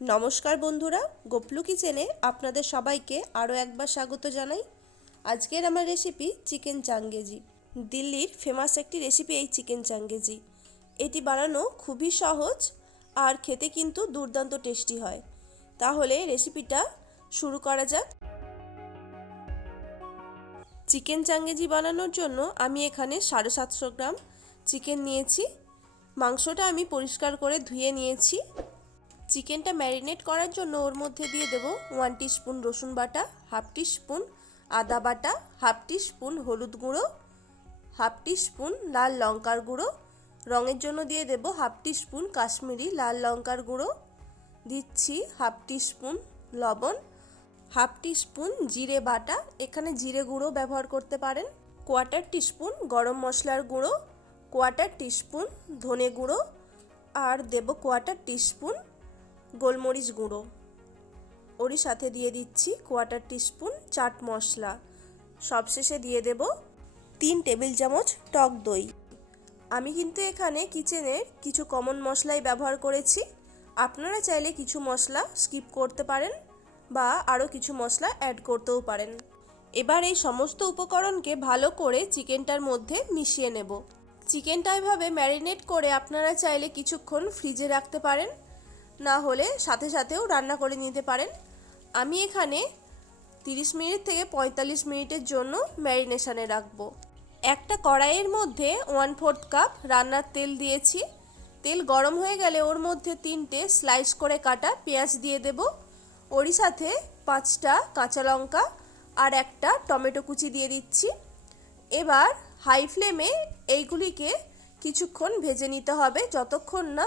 নমস্কার বন্ধুরা, গোপলু কিচেনে আপনাদের সবাইকে আরও একবার স্বাগত জানাই। আজকের আমার রেসিপি চিকেন চাঙ্গেজি। দিল্লির ফেমাস একটি রেসিপি এই চিকেন চাঙ্গেজি। এটি বানানো খুবই সহজ আর খেতে কিন্তু দুর্দান্ত টেস্টি হয়। তাহলে রেসিপিটা শুরু করা যাক। চিকেন চাঙ্গেজি বানানোর জন্য আমি এখানে সাড়ে সাতশো গ্রাম চিকেন নিয়েছি। মাংসটা আমি পরিষ্কার করে ধুয়ে নিয়েছি। চিকেনটা ম্যারিনেট করার জন্য ওর মধ্যে দিয়ে দেব ওয়ান স্পুন রসুন বাটা হাফ স্পুন আদা বাটা হাফ স্পুন হলুদ গুঁড়ো হাফ স্পুন লাল লঙ্কার গুঁড়ো, রঙের জন্য দিয়ে দেব হাফ স্পুন কাশ্মীরি লাল লঙ্কার গুঁড়ো, দিচ্ছি হাফ স্পুন লবণ হাফ স্পুন জিরে বাটা, এখানে জিরে গুঁড়ো ব্যবহার করতে পারেন কোয়ার্টার টিস্পুন গরম মশলার গুঁড়ো কোয়ার্টার টিস্পুন ধনে গুঁড়ো, আর দেব কোয়ার্টার টিস্পুন গোলমরিচ গুঁড়ো। ওরই সাথে দিয়ে দিচ্ছি কোয়ার্টার টিস্পুন চাট মশলা। সবশেষে দিয়ে দেব তিন টেবিল চামচ টক দই। আমি কিন্তু এখানে কিচেনের কিছু কমন মশলাই ব্যবহার করেছি। আপনারা চাইলে কিছু মশলা স্কিপ করতে পারেন বা আরও কিছু মশলা অ্যাড করতেও পারেন। এবার এই সমস্ত উপকরণকে ভালো করে চিকেনটার মধ্যে মিশিয়ে নেব। চিকেনটা এভাবে ম্যারিনেট করে আপনারা চাইলে কিছুক্ষণ ফ্রিজে রাখতে পারেন। না হলে সাথে সাথেও রান্না করে নিতে পারেন। আমি এখানে 30 মিনিট থেকে পঁয়তাল্লিশ মিনিটের জন্য ম্যারিনেশানে রাখব। একটা কড়াইয়ের মধ্যে ওয়ান ফোর্থ কাপ রান্নার তেল দিয়েছি। তেল গরম হয়ে গেলে ওর মধ্যে তিনটে স্লাইস করে কাটা পেঁয়াজ দিয়ে দেব। ওরই সাথে পাঁচটা কাঁচা লঙ্কা আর একটা টমেটো কুচি দিয়ে দিচ্ছি। এবার হাই ফ্লেমে এইগুলিকে কিছুক্ষণ ভেজে নিতে হবে। যতক্ষণ না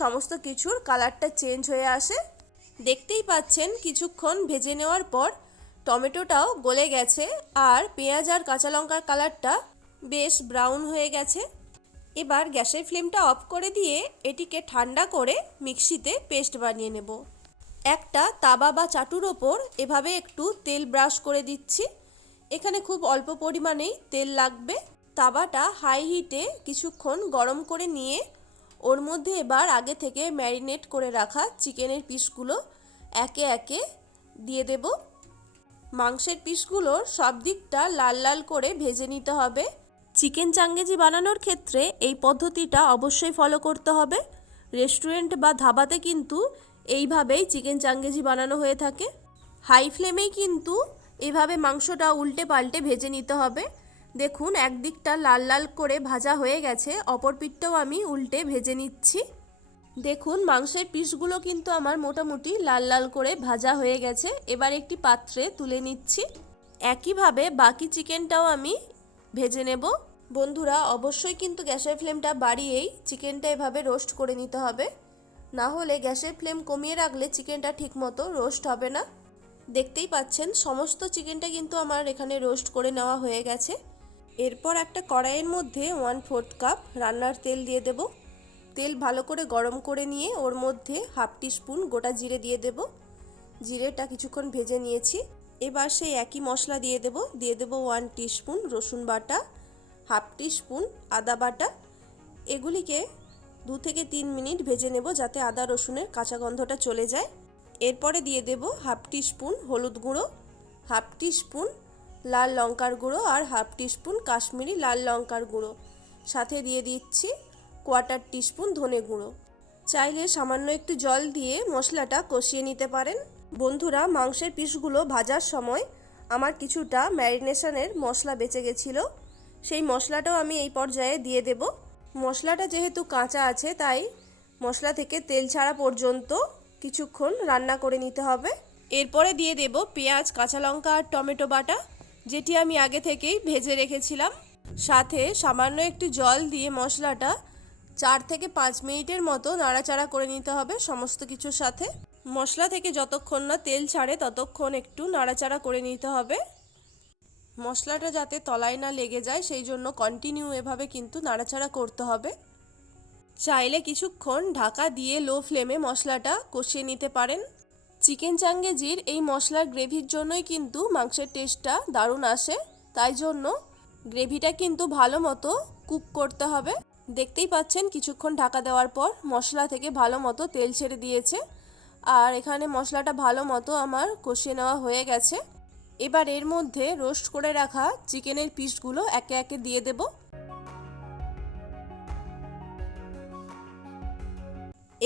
সমস্ত কিছুর কালারটা চেঞ্জ হয়ে আসে। দেখতেই পাচ্ছেন কিছুক্ষণ ভেজে নেওয়ার পর টমেটোটাও গলে গেছে আর পেঁয়াজ আর কাঁচা লঙ্কার কালারটা বেশ ব্রাউন হয়ে গেছে। এবার গ্যাসের ফ্লেমটা অফ করে দিয়ে এটিকে ঠান্ডা করে মিক্সিতে পেস্ট বানিয়ে নেব। একটা তাবা বা চাটুর ওপর এভাবে একটু তেল ব্রাশ করে দিচ্ছি। এখানে খুব অল্প পরিমাণেই তেল লাগবে। তাবাটা হাই হিটে কিছুক্ষণ গরম করে নিয়ে ওর মধ্যে এবার আগে থেকে ম্যারিনেট করে রাখা চিকেনের পিসগুলো একে একে দিয়ে দেব। মাংসের পিসগুলোর সব দিকটা লাল লাল করে ভেজে নিতে হবে। চিকেন চাঙ্গেজি বানানোর ক্ষেত্রে এই পদ্ধতিটা অবশ্যই ফলো করতে হবে। রেস্টুরেন্ট বা ধাবাতে কিন্তু এইভাবেই চিকেন চাঙ্গেজি বানানো হয়ে থাকে। হাই ফ্লেমেই কিন্তু এভাবে মাংসটা উল্টে পাল্টে ভেজে নিতে হবে। দেখুন, একদিকটা লাল লাল করে ভাজা হয়ে গেছে, অপর পিঠটাও আমি উল্টে ভেজে নিচ্ছি। দেখুন, মাংসের পিসগুলো কিন্তু আমার মোটামুটি লাল লাল করে ভাজা হয়ে গেছে, এবার একটি পাত্রে তুলে নিচ্ছি। একইভাবে বাকি চিকেনটাও আমি ভেজে নেব। বন্ধুরা, অবশ্যই কিন্তু গ্যাসের ফ্লেমটা বাড়িয়েই চিকেনটা এভাবে রোস্ট করে নিতে হবে। না হলে গ্যাসের ফ্লেম কমিয়ে রাখলে চিকেনটা ঠিকমতো রোস্ট হবে না। দেখতেই পাচ্ছেন, সমস্ত চিকেনটা কিন্তু আমার এখানে রোস্ট করে নেওয়া হয়ে গেছে। এরপর একটা কড়াইয়ের মধ্যে ওয়ান ফোর্থ কাপ রান্নার তেল দিয়ে দেব। তেল ভালো করে গরম করে নিয়ে ওর মধ্যে হাফ স্পুন গোটা জিরে দিয়ে দেব। জিরেটা কিছুক্ষণ ভেজে নিয়েছি। এবার সেই একই মশলা দিয়ে দেব। দিয়ে দেব ওয়ান স্পুন রসুন বাটা হাফ স্পুন আদা বাটা। এগুলিকে দু থেকে তিন মিনিট ভেজে নেব যাতে আদা রসুনের কাঁচা গন্ধটা চলে যায়। এরপরে দিয়ে দেব হাফ স্পুন হলুদ গুঁড়ো হাফ স্পুন লাল লঙ্কার গুঁড়ো আর হাফ টিস্পুন কাশ্মীরি লাল লঙ্কার গুঁড়ো। সাথে দিয়ে দিচ্ছি কোয়ার্টার টিস্পুন ধনে গুঁড়ো। চাইলে সামান্য একটু জল দিয়ে মশলাটা কষিয়ে নিতে পারেন। বন্ধুরা, মাংসের পিসগুলো ভাজার সময় আমার কিছুটা ম্যারিনেশনের মশলা বেঁচে গেছিল। সেই মশলাটাও আমি এই পর্যায়ে দিয়ে দেব। মশলাটা যেহেতু কাঁচা আছে, তাই মশলা থেকে তেল ছাড়া পর্যন্ত কিছুক্ষণ রান্না করে নিতে হবে। এরপরে দিয়ে দেব পেঁয়াজ, কাঁচা লঙ্কা আর টমেটো বাটা। যেটি আমি আগে থেকেই ভেজে রেখেছিলাম। সাথে সামান্য একটু জল দিয়ে মশলাটা চার থেকে পাঁচ মিনিটের মতো নাড়াচাড়া করে নিতে হবে সমস্ত কিছুর সাথে। মশলা থেকে যতক্ষণ না তেল ছাড়ে ততক্ষণ একটু নাড়াচাড়া করে নিতে হবে। মশলাটা যাতে তলায় না লেগে যায় সেই জন্য কন্টিনিউ এভাবে কিন্তু নাড়াচাড়া করতে হবে। চাইলে কিছুক্ষণ ঢাকা দিয়ে লো ফ্লেমে মশলাটা কষিয়ে নিতে পারেন। চিকেন চাঙ্গেজির এই মশলার গ্রেভির জন্যই কিন্তু মাংসের টেস্টটা দারুণ আসে। তাই জন্য গ্রেভিটা কিন্তু ভালো মতো কুক করতে হবে। দেখতেই পাচ্ছেন, কিছুক্ষণ ঢাকা দেওয়ার পর মশলা থেকে ভালো মতো তেল ছেড়ে দিয়েছে। আর এখানে মশলাটা ভালো মতো আমার কষিয়ে নেওয়া হয়ে গেছে। এবার এর মধ্যে রোস্ট করে রাখা চিকেনের পিসগুলো একে একে দিয়ে দেব।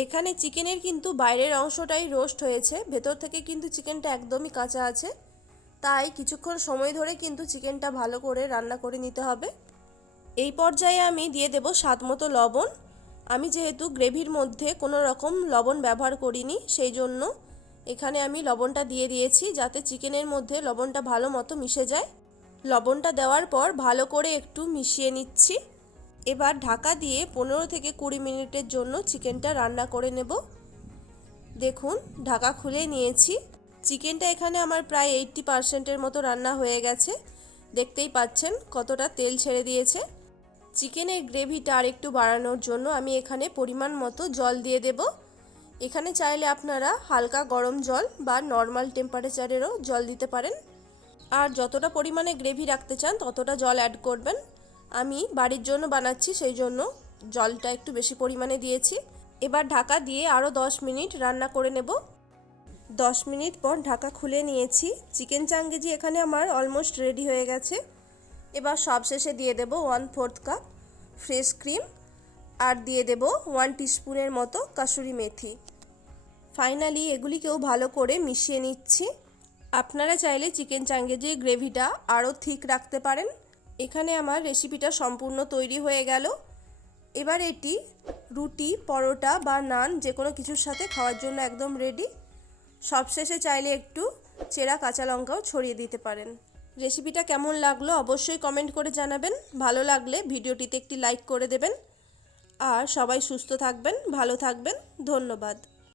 এখানে চিকেনের কিন্তু বাইরের অংশটাই রোস্ট হয়েছে, ভেতর থেকে কিন্তু চিকেনটা একদমই কাঁচা আছে। তাই কিছুক্ষণ সময় ধরে কিন্তু চিকেনটা ভালো করে রান্না করে নিতে হবে। এই পর্যায়ে আমি দিয়ে দেব স্বাদ মতো লবণ। আমি যেহেতু গ্রেভির মধ্যে কোনো রকম লবণ ব্যবহার করিনি, সেই জন্য এখানে আমি লবণটা দিয়ে দিয়েছি যাতে চিকেনের মধ্যে লবণটা ভালো মতো মিশে যায়। লবণটা দেওয়ার পর ভালো করে একটু মিশিয়ে নিচ্ছি। এবার ঢাকা দিয়ে পনেরো থেকে কুড়ি মিনিটের জন্য চিকেনটা রান্না করে নেব। দেখুন, ঢাকা খুলে নিয়েছি। চিকেনটা এখানে আমার প্রায় এইট্টি পারসেন্টের মতো রান্না হয়ে গেছে। দেখতেই পাচ্ছেন কতটা তেল ছেড়ে দিয়েছে। চিকেনের গ্রেভিটা আর একটু বাড়ানোর জন্য আমি এখানে পরিমাণ মতো জল দিয়ে দেব। এখানে চাইলে আপনারা হালকা গরম জল বা নর্মাল টেম্পারেচারেরও জল দিতে পারেন। আর যতটা পরিমাণে গ্রেভি রাখতে চান, ততটা জল অ্যাড করবেন। আমি বাড়ির জন্য বানাচ্ছি, সেই জন্য জলটা একটু বেশি পরিমাণে দিয়েছি। এবার ঢাকা দিয়ে আরও দশ মিনিট রান্না করে নেব। দশ মিনিট পর ঢাকা খুলে নিয়েছি। চিকেন চাঙ্গেজি এখানে আমার অলমোস্ট রেডি হয়ে গেছে। এবার সবশেষে দিয়ে দেব one fourth cup fresh cream আর দিয়ে দেব ওয়ান টিস্পুনের মতো কাসুরি মেথি। ফাইনালি এগুলিকেও ভালো করে মিশিয়ে নিচ্ছি। আপনারা চাইলে চিকেন চাঙ্গেজির গ্রেভিটা আরও থিক রাখতে পারেন। এখানে আমার রেসিপিটা সম্পূর্ণ তৈরি হয়ে গেল। এবার এটি রুটি, পরোটা বা নান যে কোনো কিছুর সাথে খাওয়ার জন্য একদম রেডি সবশেষে চাইলে একটু চেরা কাঁচা লঙ্কাও ছড়িয়ে দিতে পারেন। রেসিপিটা কেমন লাগল অবশ্যই কমেন্ট করে জানাবেন। ভালো লাগলে ভিডিওটিতে একটি লাইক করে দেবেন। আর সবাই সুস্থ থাকবেন, ভালো থাকবেন। ধন্যবাদ।